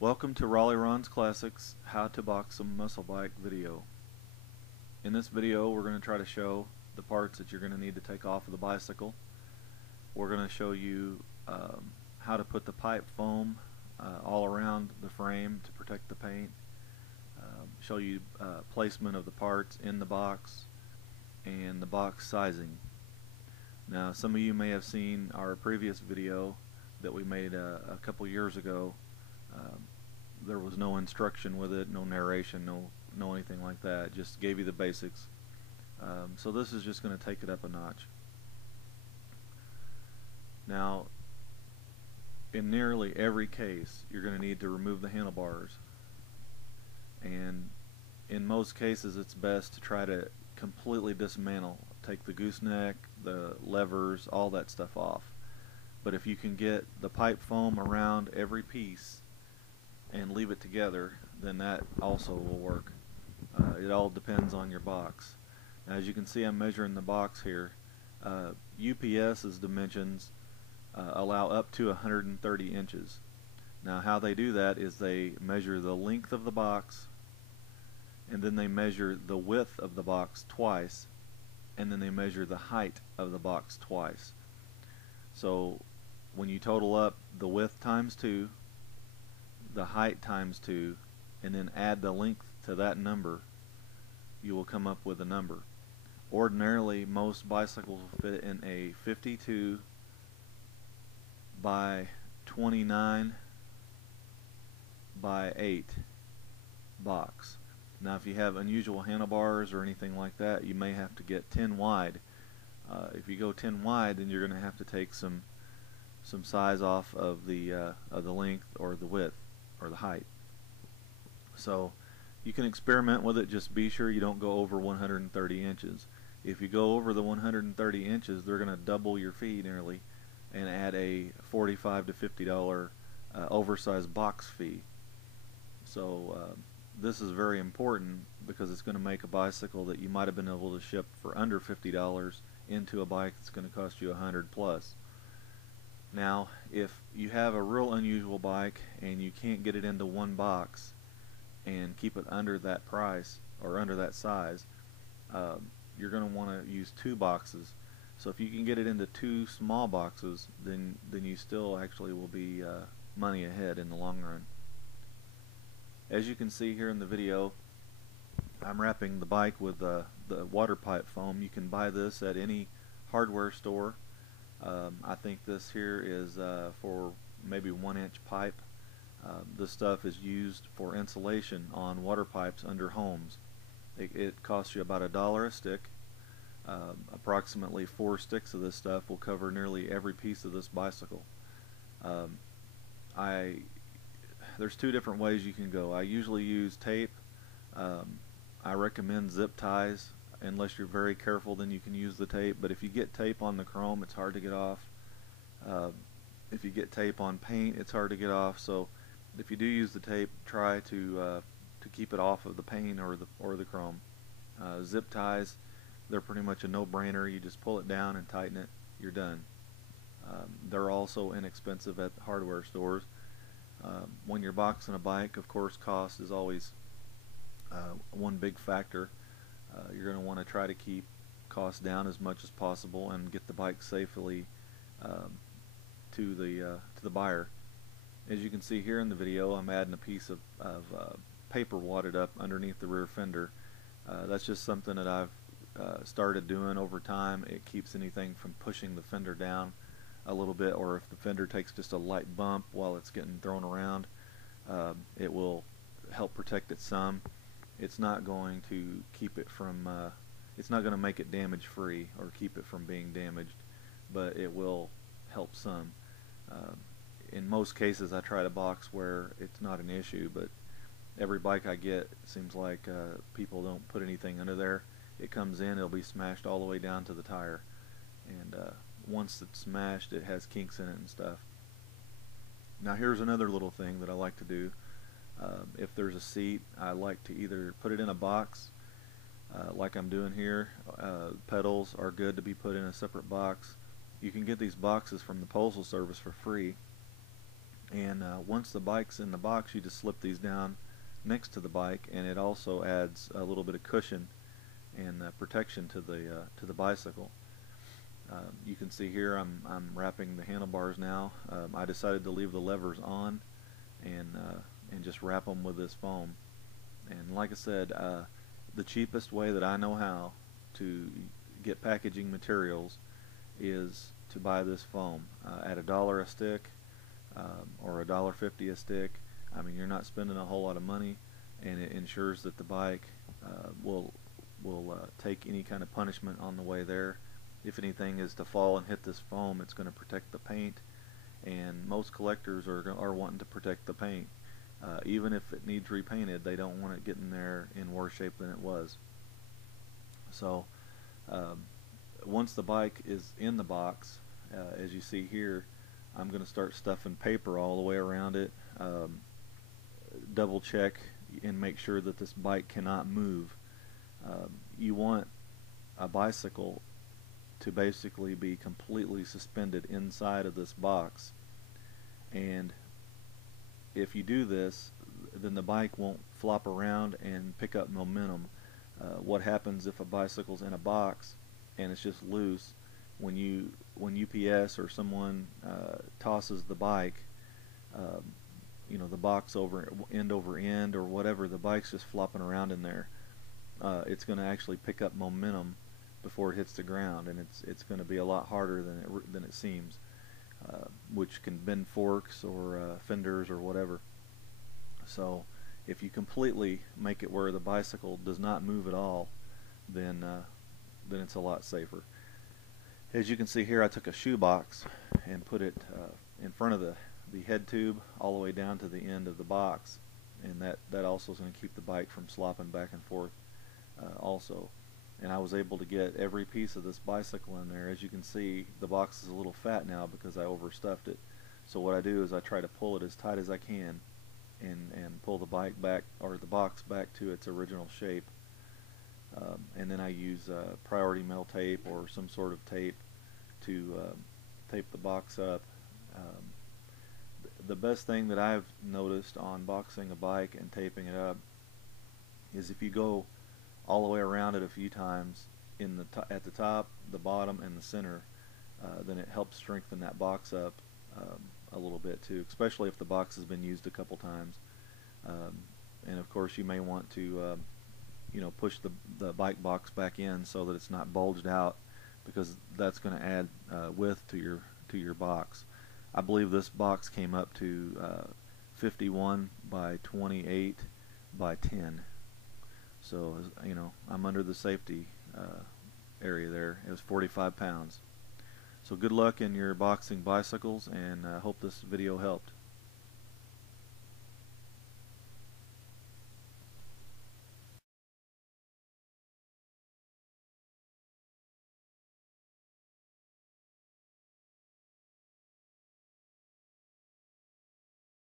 Welcome to Raleigh Ron's Classics How to Box a Muscle Bike video. In this video we're going to try to show the parts that you're going to need to take off of the bicycle. We're going to show you how to put the pipe foam all around the frame to protect the paint, show you placement of the parts in the box and the box sizing. Now some of you may have seen our previous video that we made a couple years ago. There was no instruction with it, no narration, no anything like that. Just gave you the basics. So this is just going to take it up a notch. Now, in nearly every case, you're going to need to remove the handlebars, and in most cases, it's best to try to completely dismantle. Take the gooseneck, the levers, all that stuff off. But if you can get the pipe foam around every piece and leave it together, then that also will work. It all depends on your box. Now, as you can see, I'm measuring the box here. UPS's dimensions allow up to 130 inches. Now how they do that is they measure the length of the box, and then they measure the width of the box twice, and then they measure the height of the box twice. So when you total up the width times 2, the height times 2, and then add the length to that number, you will come up with a number. Ordinarily, most bicycles will fit in a 52 by 29 by 8 box. Now if you have unusual handlebars or anything like that, you may have to get 10 wide. If you go 10 wide, then you're going to have to take some size off of the length or the width or the height. So you can experiment with it. Just be sure you don't go over 130 inches. If you go over the 130 inches, they're going to double your fee nearly and add a $45 to $50 oversized box fee. So this is very important because it's going to make a bicycle that you might have been able to ship for under $50 into a bike that's going to cost you $100 plus. Now if you have a real unusual bike and you can't get it into one box and keep it under that price or under that size, you're going to want to use 2 boxes. So if you can get it into 2 small boxes, then you still actually will be money ahead in the long run. As you can see here in the video, I'm wrapping the bike with the water pipe foam. You can buy this at any hardware store. I think this here is for maybe 1-inch pipe. This stuff is used for insulation on water pipes under homes. It costs you about $1 a stick. Approximately 4 sticks of this stuff will cover nearly every piece of this bicycle. There's 2 different ways you can go. I usually use tape. I recommend zip ties. Unless you're very careful, then you can use the tape, but if you get tape on the chrome, it's hard to get off. If you get tape on paint, it's hard to get off. So if you do use the tape, try to keep it off of the paint or the chrome. Zip ties, they're pretty much a no-brainer. You just pull it down and tighten it, you're done. They're also inexpensive at hardware stores. When you're boxing a bike, of course, cost is always one big factor. You're going to want to try to keep costs down as much as possible and get the bike safely to the buyer. As you can see here in the video, I'm adding a piece of paper wadded up underneath the rear fender. That's just something that I've started doing over time. It keeps anything from pushing the fender down a little bit, or if the fender takes just a light bump while it's getting thrown around, it will help protect it some. It's not going to keep it from it's not going to make it damage free or keep it from being damaged, but it will help some. In most cases I try to box where it's not an issue, but every bike I get, it seems like people don't put anything under there. It comes in, it'll be smashed all the way down to the tire, and once it's smashed, it has kinks in it and stuff. Now here's another little thing that I like to do. If there's a seat, I like to either put it in a box like I'm doing here. Pedals are good to be put in a separate box. You can get these boxes from the Postal Service for free. And once the bike's in the box, you just slip these down next to the bike, and it also adds a little bit of cushion and protection to the bicycle. You can see here I'm wrapping the handlebars now. I decided to leave the levers on and just wrap them with this foam. And like I said, the cheapest way that I know how to get packaging materials is to buy this foam at $1 a stick, or $1.50 a stick. I mean, you're not spending a whole lot of money, and it ensures that the bike will take any kind of punishment on the way there. If anything is to fall and hit this foam, it's going to protect the paint, and most collectors are wanting to protect the paint. Even if it needs repainted, they don't want it getting there in worse shape than it was. So once the bike is in the box, as you see here, I'm going to start stuffing paper all the way around it. Double check and make sure that this bike cannot move. You want a bicycle to basically be completely suspended inside of this box, and if you do this, then the bike won't flop around and pick up momentum. What happens if a bicycle's in a box and it's just loose? When UPS or someone tosses the bike, the box over end or whatever, the bike's just flopping around in there. It's going to actually pick up momentum before it hits the ground, and it's going to be a lot harder than it seems, which can bend forks or fenders or whatever. So if you completely make it where the bicycle does not move at all, then it's a lot safer. As you can see here, I took a shoe box and put it in front of the head tube all the way down to the end of the box, and that also is going to keep the bike from slopping back and forth also. And I was able to get every piece of this bicycle in there. As you can see, the box is a little fat now because I overstuffed it. So what I do is I try to pull it as tight as I can and pull the bike back, or the box back, to its original shape. And then I use priority mail tape or some sort of tape to tape the box up. The best thing that I've noticed on boxing a bike and taping it up is if you go all the way around it a few times at the top, the bottom, and the center, then it helps strengthen that box up a little bit too, especially if the box has been used a couple times. And of course, you may want to push the bike box back in so that it's not bulged out, because that's going to add width to your box. I believe this box came up to 51 by 28 by 10. So I'm under the safety area there. It was 45 pounds. So good luck in your boxing bicycles, and I hope this video helped.